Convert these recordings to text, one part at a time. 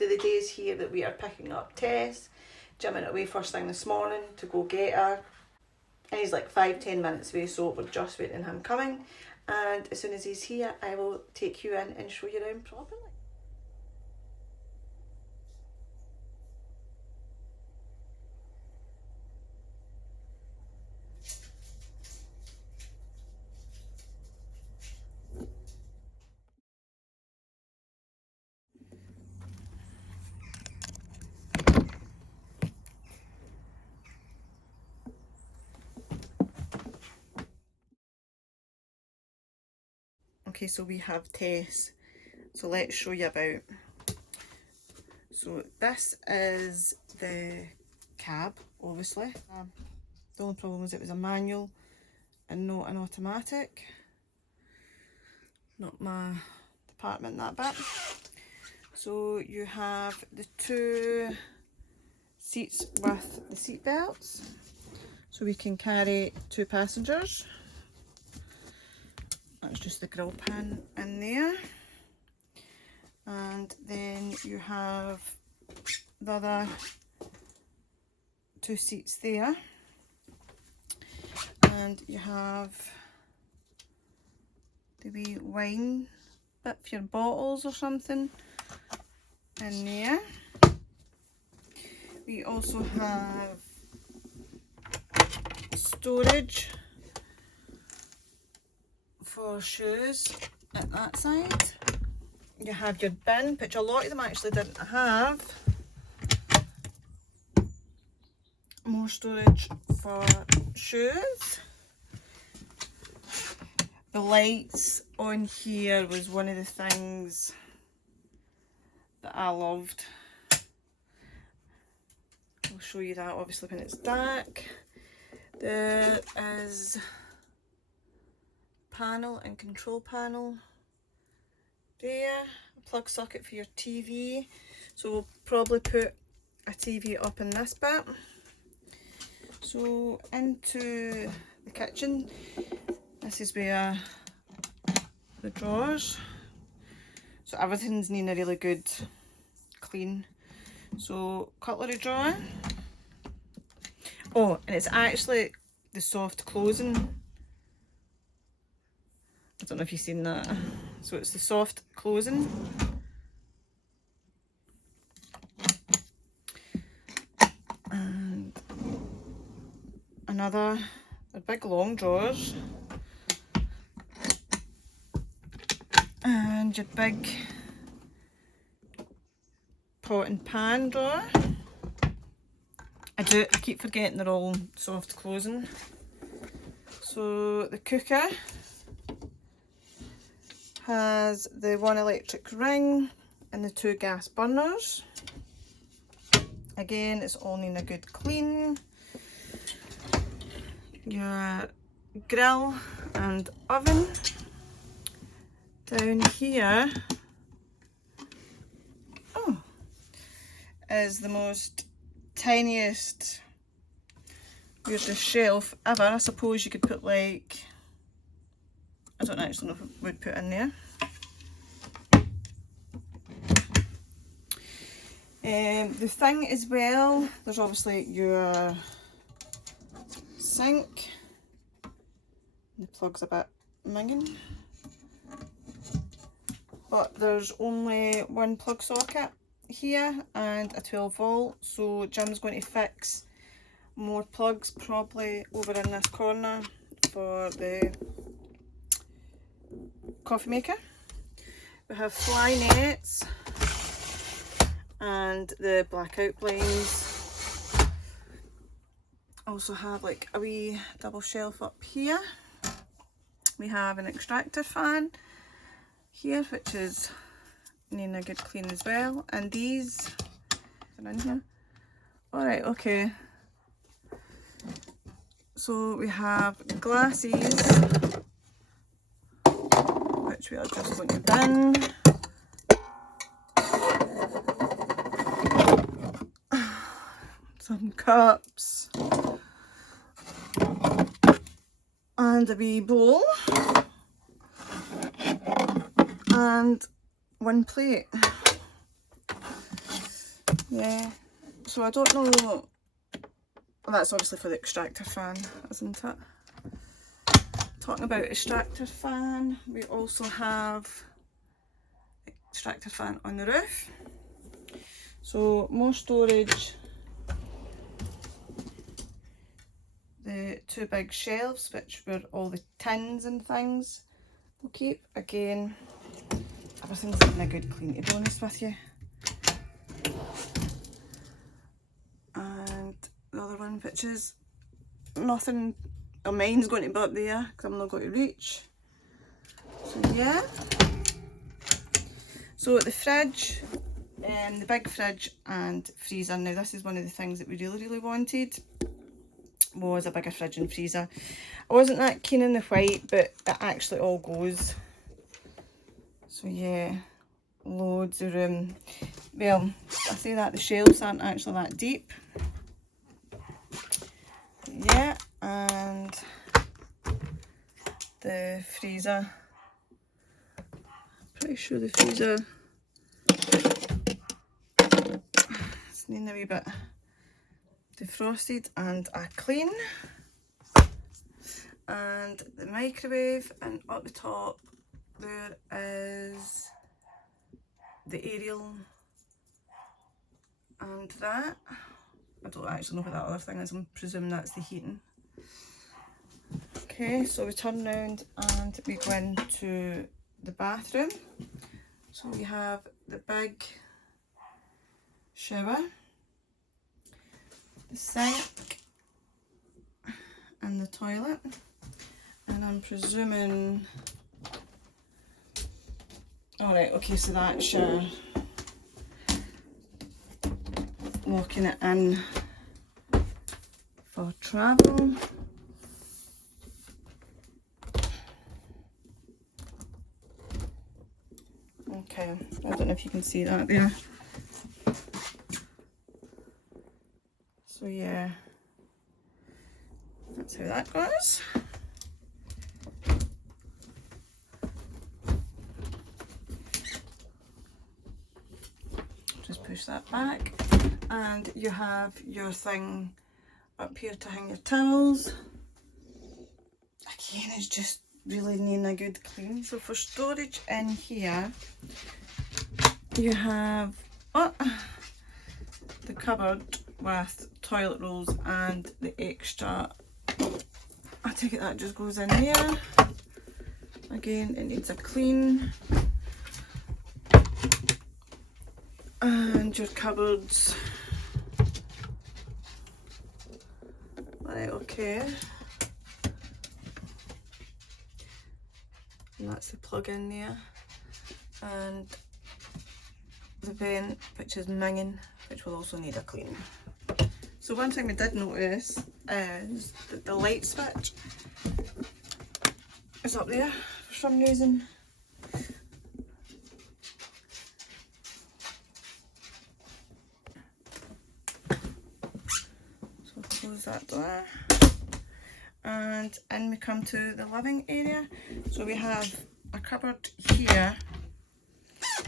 of the days here that we are picking up Tess. Jim went away first thing this morning to go get her. And he's like 5-10 minutes away, so we're just waiting him coming. And as soon as he's here, I will take you in and show you around properly. Okay, so we have Tess, so let's show you about. So this is the cab, obviously. The only problem was it was a manual and not an automatic. Not my department, that bit. So you have the 2 seats with the seat belts, so we can carry 2 passengers. That's just the grill pan in there. And then you have the other 2 seats there. And you have the wee wine bit for your bottles or something in there. We also have storage for shoes at that side. You have your bin, which a lot of them actually didn't have. More storage for shoes. The lights on here was one of the things that I loved. I'll show you that obviously when it's dark. There is panel and control panel there, a plug socket for your TV, so we'll probably put a TV up in this bit. So into the kitchen, this is where the drawers, so everything's needing a really good clean. So cutlery drawer, oh, and it's actually the soft closing. I don't know if you've seen that. So it's the soft closing. And another, they're big long drawers. And your big pot and pan drawer. I keep forgetting they're all soft closing. So the cooker has the 1 electric ring and the 2 gas burners. Again, it's all needing a good clean. Your grill and oven. Down here, oh, is the most tiniest, weirdest shelf ever. I suppose you could put like, I don't actually know if I would put in there. The thing as well, there's obviously your sink. The plug's a bit minging, but there's only 1 plug socket here and a 12 volt, so Jim's going to fix more plugs probably over in this corner for the coffee maker. We have fly nets and the blackout blinds. Also have like a wee double shelf up here. We have an extractor fan here, which is needing a good clean as well. And these are in here. Alright, okay. So we have glasses, which we are just going to bin. Some cups. And a wee bowl. And 1 plate. Yeah, so I don't know, well, that's obviously for the extractor fan, isn't it? Talking about extractor fan, we also have extractor fan on the roof. So more storage, the two big shelves which were all the tins and things will keep. Again, everything's in a good clean, to be honest with you. And the other one which is nothing, well, mine's going to be up there because I'm not going to reach. So yeah. So the fridge, the big fridge and freezer. Now this is one of the things that we really wanted, was a bigger fridge and freezer. I wasn't that keen on the white, but it actually all goes. So yeah, loads of room. Well, I say that the shelves aren't actually that deep. Yeah, and the freezer, pretty sure the freezer it's needing a wee bit defrosted and a clean. And the microwave, and up the top there is the aerial and that. I don't actually know what that other thing is, I'm presuming that's the heating. Okay, so we turn round and we go into the bathroom. So we have the big shower, the sink and the toilet, and I'm presuming, alright, okay, so that's your locking it in for travel. Okay, I don't know if you can see that there. So yeah, that's how that goes. Just push that back, and you have your thing up here to hang your towels. Again, it's just really needing a good clean. So for storage in here, you have the cupboard with toilet rolls and the extra, I take it that just goes in there. Again, it needs a clean. And your cupboards, right, okay. And that's the plug in there. And the vent, which is minging, which will also need a clean. So one thing we did notice is that the light switch is up there for some reason. So close that door. And in we come to the living area. So we have a cupboard here,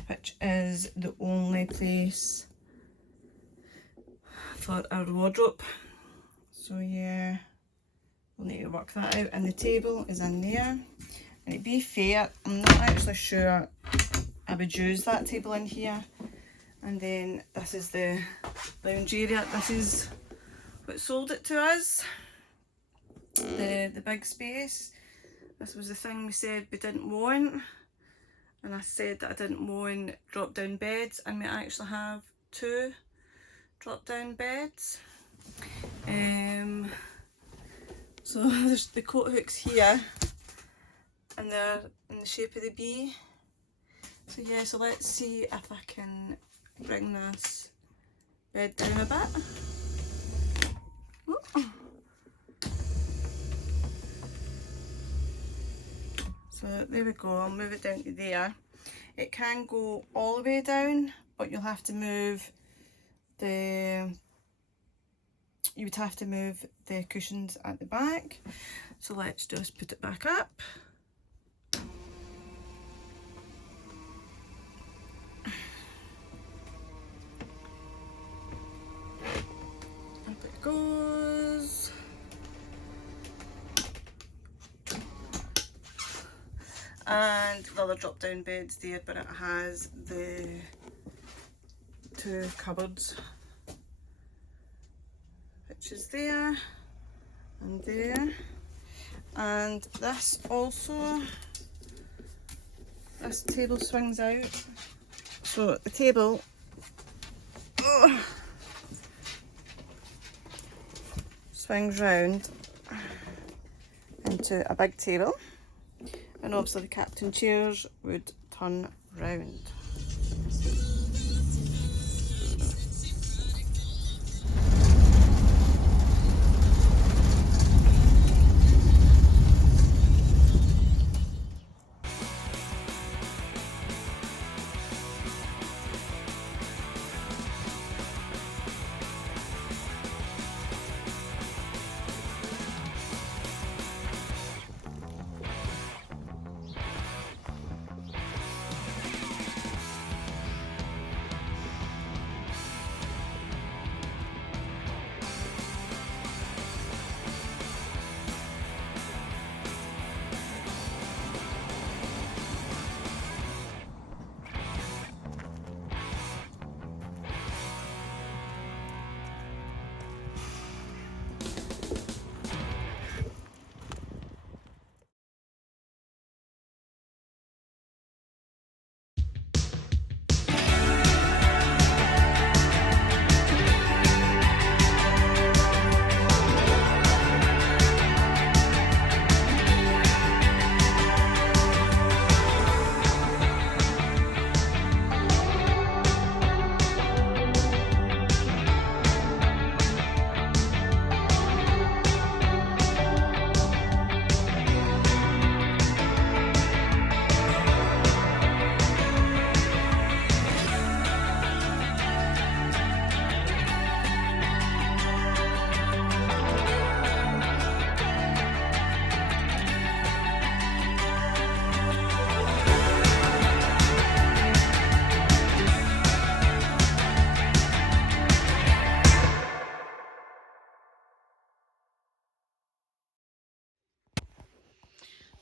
which is the only place for our wardrobe. So yeah, we'll need to work that out. And the table is in there. And to be fair, I'm not actually sure I would use that table in here. And then this is the lounge area. This is what sold it to us. The big space. This was the thing we said we didn't want. And I said that I didn't want drop down beds, and we actually have two drop down beds. So there's the coat hooks here, and they're in the shape of the bee. So yeah, so let's see if I can bring this bed down a bit. Oh. So there we go, I'll move it down to there. It can go all the way down, but you'll have to move the, you would have to move the cushions at the back. So let's just put it back up. goes. And the other drop down bed's there, but it has the 2 cupboards, which is there and there. And this also, this table swings out. So the table swings round into a big table, and obviously the captain chairs would turn round.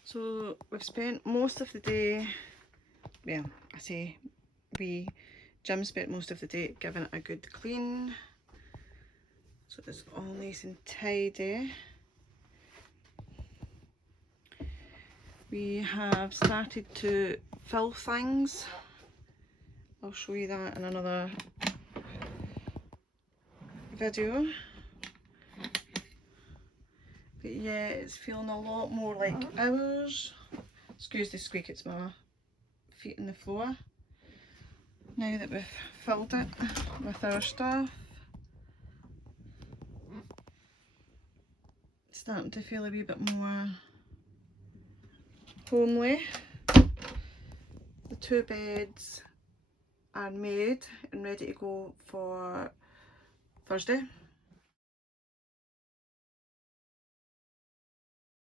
So we've spent most of the day, well, I say Jim spent most of the day giving it a good clean, so it's all nice and tidy. We have started to fill things. I'll show you that in another video. But yeah, it's feeling a lot more like ours. Excuse the squeak, it's my feet on the floor. Now that we've filled it with our stuff, it's starting to feel a wee bit more homely. The 2 beds are made and ready to go for Thursday.